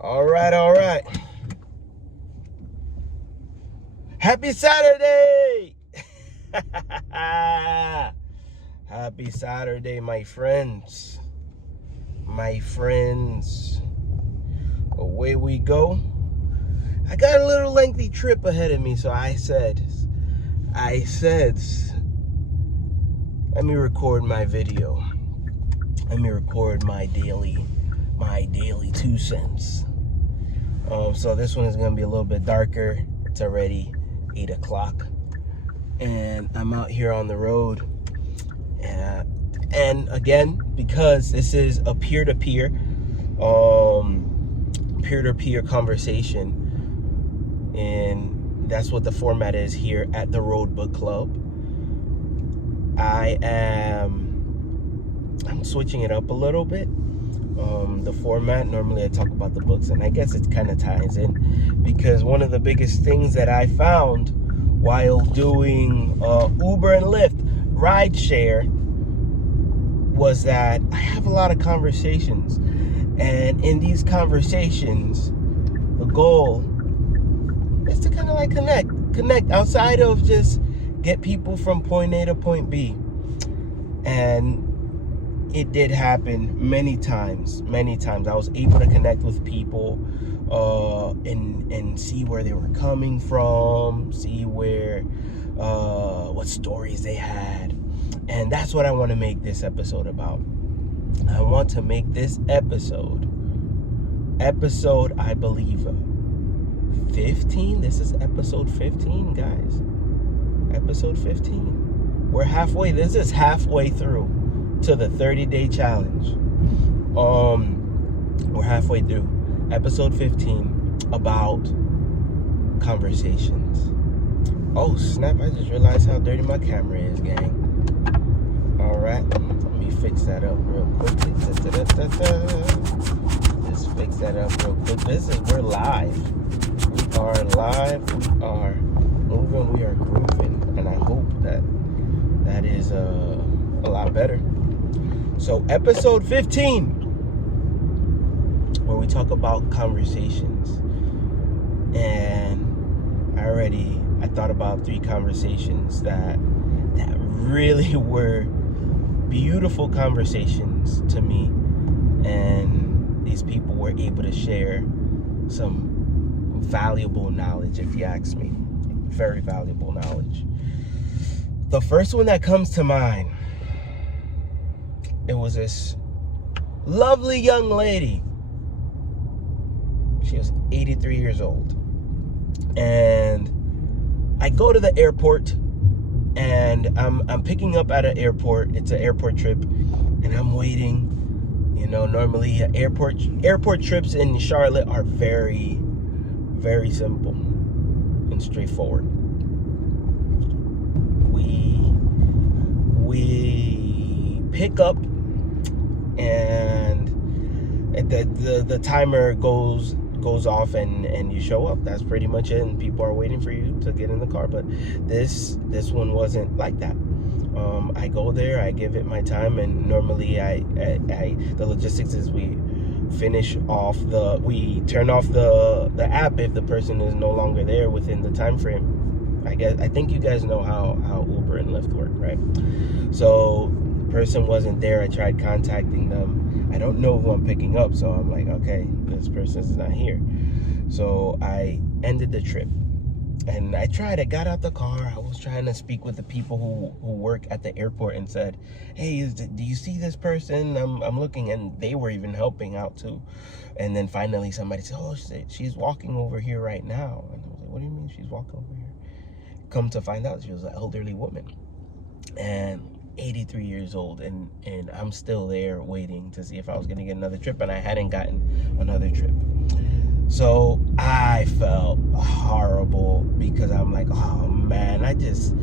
All right. Happy Saturday! Happy Saturday, my friends. Away we go. I got a little lengthy trip ahead of me, so I said, let me record my video. Let me record my daily 2 cents. So this one is gonna be a little bit darker. It's already 8 o'clock, and I'm out here on the road. And again, because this is a peer-to-peer conversation, and that's what the format is here at the Road Book Club. I'm switching it up a little bit. The format, normally I talk about the books, and I guess it kind of ties in, because one of the biggest things that I found while doing Uber and Lyft rideshare was that I have a lot of conversations, and in these conversations, the goal is to kind of like connect outside of just get people from point A to point B. And it did happen many times. I was able to connect with people and see where they were coming from, see what stories they had. And that's what I want to make this episode about. I want to make this episode, I believe, 15. This is episode 15, guys. Episode 15. We're halfway. This is halfway through to the 30-day challenge. We're halfway through episode 15 about conversations. Oh snap, I just realized how dirty my camera is, gang. All right, let me fix that up real quickly. Just fix that up real quick. We're live. We are live. We are moving. We are grooving, and I hope that is a lot better. So episode 15, where we talk about conversations. And I thought about 3 conversations that really were beautiful conversations to me. And these people were able to share some valuable knowledge, if you ask me. Very valuable knowledge. The first one that comes to mind, it was this lovely young lady. She was 83 years old. And I go to the airport, and I'm picking up at an airport. It's an airport trip, and I'm waiting. You know, normally airport trips in Charlotte are very, very simple and straightforward. We pick up, and the timer goes off, and you show up. That's pretty much it, and people are waiting for you to get in the car. But this one wasn't like that. I go there, I give it my time, and normally the logistics is we turn off the app if the person is no longer there within the time frame. I think you guys know how Uber and Lyft work, right? So the person wasn't there. I tried contacting them. I don't know who I'm picking up, so I'm like, okay, this person is not here. So I ended the trip, and I got out the car. I was trying to speak with the people who work at the airport and said, hey, do you see this person? I'm looking, and they were even helping out too. And then finally somebody said, oh, she's walking over here right now. And I was like, what do you mean she's walking over here? Come to find out, she was an elderly woman, and 83 years old, and I'm still there waiting to see if I was gonna get another trip, and I hadn't gotten another trip. So I felt horrible, because I'm like, oh man, I just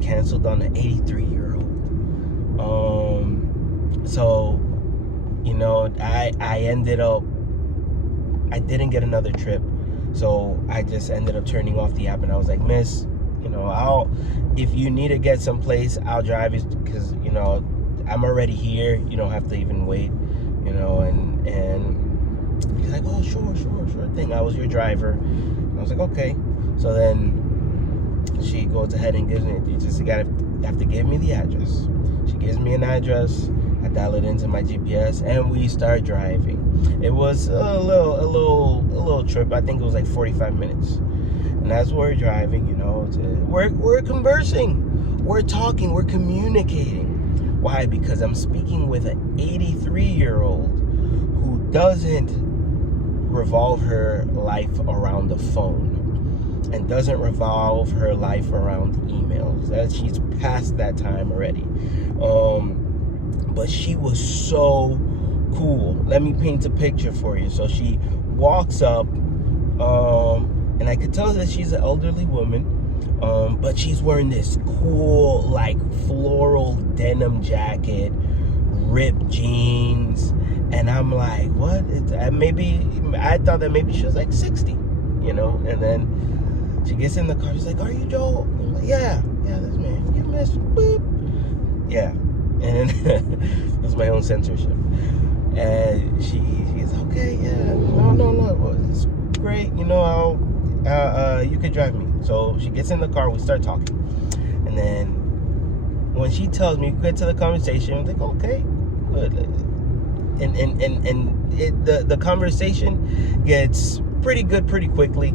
canceled on an 83-year-old. So, you know, I didn't get another trip. So I just ended up turning off the app, and I was like, miss, you know, if you need to get someplace, I'll drive you, because, you know, I'm already here. You don't have to even wait, you know. And he's like, oh, sure thing. I was your driver. And I was like, okay. So then she goes ahead and gives me, you just have to give me the address. She gives me an address. I dial it into my GPS, and we start driving. It was a little trip. I think it was like 45 minutes. And as we're driving, we're conversing, we're talking, we're communicating. Why? Because I'm speaking with an 83-year-old who doesn't revolve her life around the phone and doesn't revolve her life around emails. That she's past that time already. But she was so cool. Let me paint a picture for you. So she walks up, and I could tell that she's an elderly woman, but she's wearing this cool, like, floral denim jacket, ripped jeans, and I'm like, what? I thought that maybe she was like 60, and then she gets in the car. She's like, are you Joel? I'm like, yeah, that's me. You missed, boop. Yeah, and that's my own censorship. And she's okay, yeah, no, it's great, you could drive me. So she gets in the car, we start talking, and then when she tells me, get to the conversation, I'm like, okay, good. And the conversation gets pretty good pretty quickly,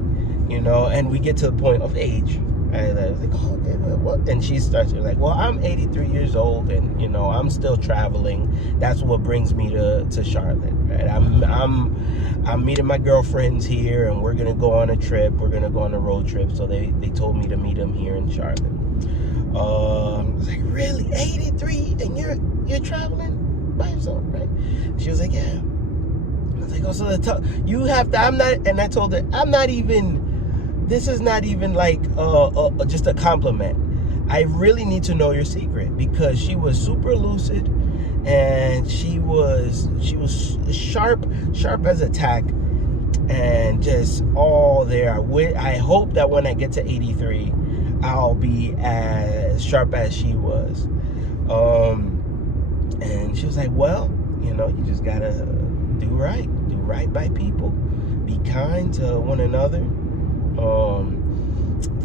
and we get to the point of age. And I was like, oh, okay, what? And she starts like, well, I'm 83 years old, and I'm still traveling. That's what brings me to Charlotte. Right? I'm meeting my girlfriends here, and we're gonna go on a trip. We're gonna go on a road trip. So they told me to meet them here in Charlotte. I was like, really, 83, and you're traveling by yourself, right? She was like, yeah. I was like, oh, so you have to. I'm not, and I told her, I'm not even. This is not even like just a compliment. I really need to know your secret, because she was super lucid, and she was sharp as a tack, and just all there. I hope that when I get to 83, I'll be as sharp as she was. And she was like, well, you just gotta do right by people, be kind to one another.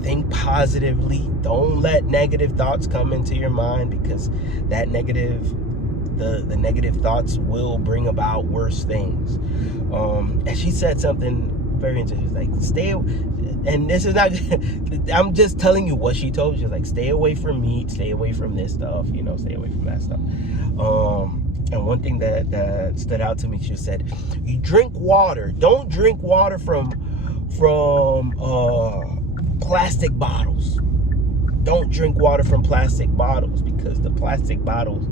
Think positively. Don't let negative thoughts come into your mind, because that the negative thoughts will bring about worse things. And she said something very interesting. She's like, and this is not, I'm just telling you what she told me. She's like, stay away from meat, stay away from this stuff, stay away from that stuff. And one thing that stood out to me, she said, you drink water. Don't drink water from plastic bottles. Don't drink water from plastic bottles, because the plastic bottles,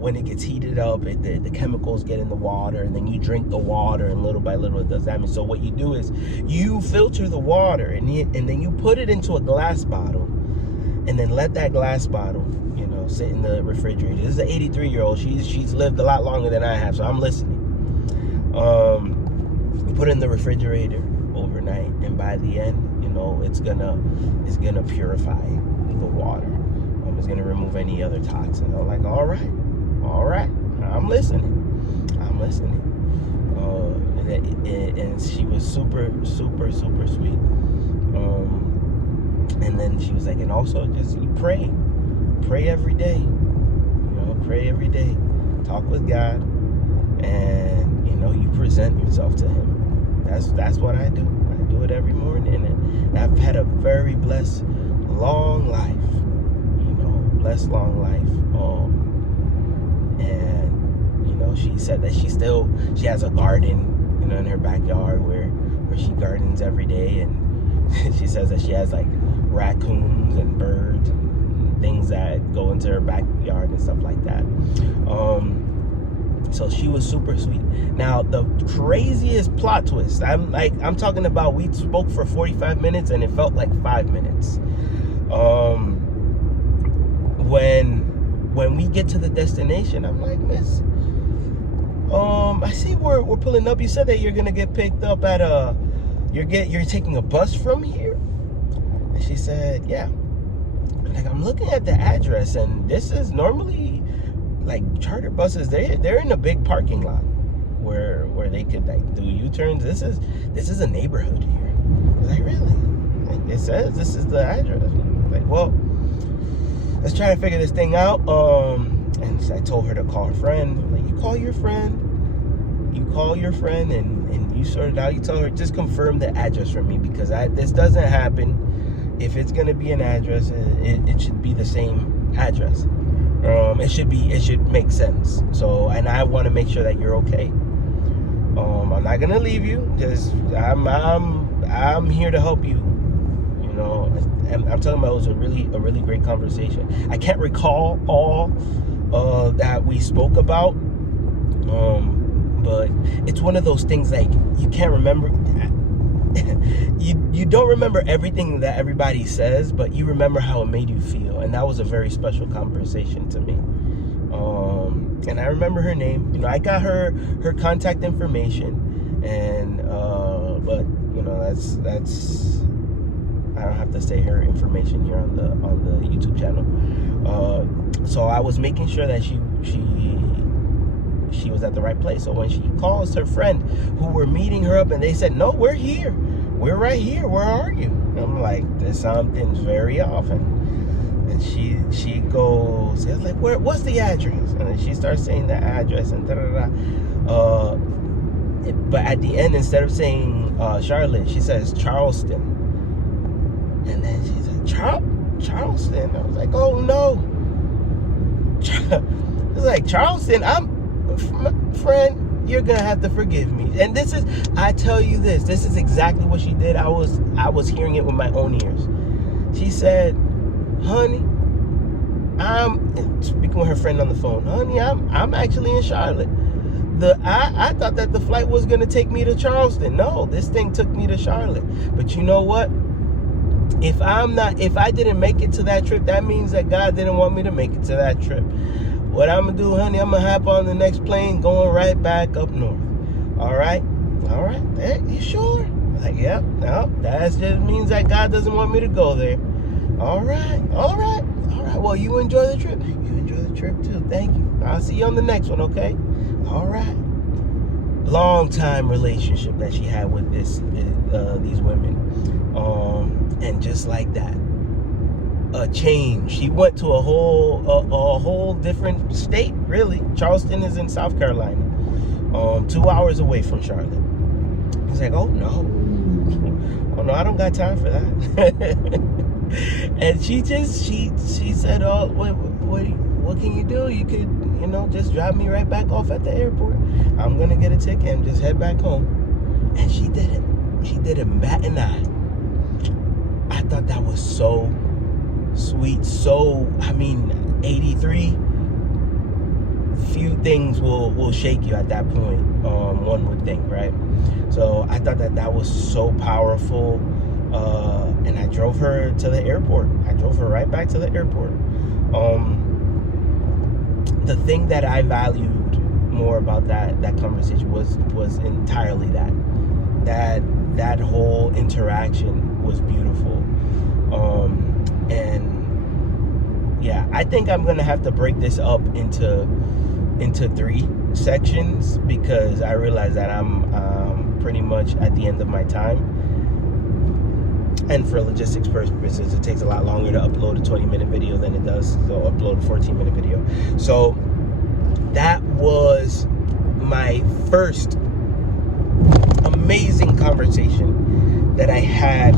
when it gets heated up, the chemicals get in the water, and then you drink the water, and little by little it does damage. So what you do is you filter the water, and then you put it into a glass bottle, and then let that glass bottle sit in the refrigerator. This is an 83-year-old. She's lived a lot longer than I have, so I'm listening. You put it in the refrigerator overnight, and by the end, it's gonna purify the water. It's gonna remove any other toxins. I'm like, all right, I'm listening. And she was super sweet. And then she was like, and also just you pray every day. Pray every day. Talk with God, and you present yourself to Him. That's what I do. I do it every morning, and I've had a very blessed long life. Blessed long life. And she said that she has a garden, in her backyard where she gardens every day, and she says that she has like raccoons and birds and things that go into her backyard and stuff like that. So she was super sweet. Now the craziest plot twist, I'm talking about, we spoke for 45 minutes and it felt like 5 minutes. When we get to the destination, I'm like, miss, I see we're pulling up. You said that you're gonna get picked up at you're taking a bus from here? And she said, yeah. Like, I'm looking at the address, and this is normally like charter buses. They're in a big parking lot where they could like do U-turns. This is a neighborhood here. I was like, really? Like, it says this is the address. Like, well, let's try to figure this thing out. And I told her to call her friend. Like, you call your friend, and you sort it out. You tell her, just confirm the address for me, because this doesn't happen. If it's gonna be an address, it should be the same address. It should make sense. So, and I want to make sure that you're okay. I'm not gonna leave you. Just I'm here to help you. You know, and I'm talking about, it was a really great conversation. I can't recall all that we spoke about, but it's one of those things, like, you can't remember. You don't remember everything that everybody says, but you remember how it made you feel, and that was a very special conversation to me. And I remember her name. You know, I got her contact information, and but you know, that's I don't have to say her information here on the YouTube channel. So I was making sure that she was at the right place. So when she calls her friend who were meeting her up, and they said, no, we're here. We're right here. Where are you? And I'm like, there's something's very off. And she goes, it's like, what's the address? And then she starts saying the address and da-da-da. But at the end, instead of saying Charlotte, she says Charleston. And then she said, Charleston? I was like, oh no. It's like, Charleston, friend, you're gonna have to forgive me. And I tell you this is exactly what she did. I was hearing it with my own ears. She said, honey, I'm speaking with her friend on the phone. Honey, I'm actually in Charlotte. I thought that the flight was gonna take me to Charleston. No, this thing took me to Charlotte. But you know what? If I didn't make it to that trip, that means that God didn't want me to make it to that trip. What I'm gonna do, honey, I'm gonna hop on the next plane going right back up north. All right. Hey, you sure? Like, yep. No, that just means that God doesn't want me to go there. All right. Well, you enjoy the trip. You enjoy the trip too. Thank you. I'll see you on the next one, okay? All right. Long time relationship that she had with these women, and just like that, a change. She went to a whole different state. Really, Charleston is in South Carolina, 2 hours away from Charlotte. He's like, oh no, I don't got time for that. And she said, oh, what can you do? You could, just drop me right back off at the airport. I'm gonna get a ticket and just head back home. And she did it. She did it bat an eye. I thought that was so sweet. So, 83, few things will shake you at that point, one would think, right? So I thought that was so powerful. And I drove her to the airport. I drove her right back to the airport. The thing that I valued more about that conversation was entirely that whole interaction was beautiful. And yeah, I think I'm gonna have to break this up into 3 sections, because I realize that I'm pretty much at the end of my time. And for logistics purposes, it takes a lot longer to upload a 20-minute video than it does to upload a 14-minute video. So that was my first amazing conversation that I had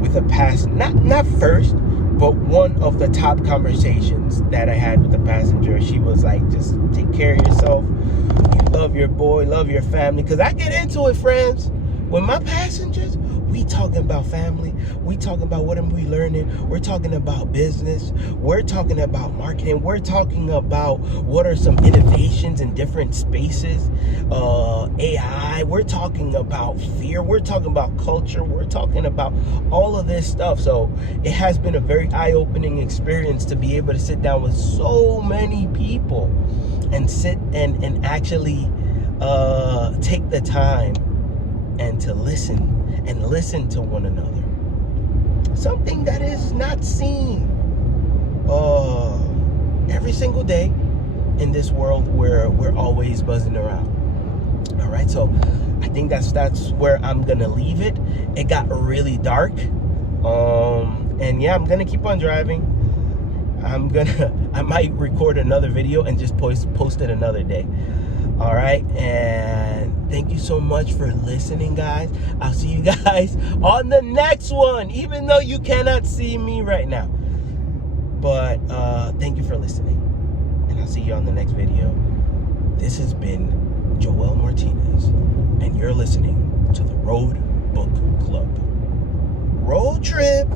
with a not first, but one of the top conversations that I had with the passenger. She was like, just take care of yourself. You love your boy, love your family. Because I get into it, friends. With my passengers, we talking about family. We talking about what are we learning. We're talking about business. We're talking about marketing. We're talking about what are some innovations in different spaces. AI. We're talking about fear. We're talking about culture. We're talking about all of this stuff. So it has been a very eye-opening experience to be able to sit down with so many people and sit and actually take the time and to listen to one another. Something that is not seen every single day in this world where we're always buzzing around. All right, so I think that's where I'm gonna leave it. It got really dark, and yeah, I'm gonna keep on driving. I might record another video and just post it another day. All right, and thank you so much for listening, guys. I'll see you guys on the next one, even though you cannot see me right now. But thank you for listening, and I'll see you on the next video. This has been Joel Martinez, and you're listening to the Road Book Club. Road trip.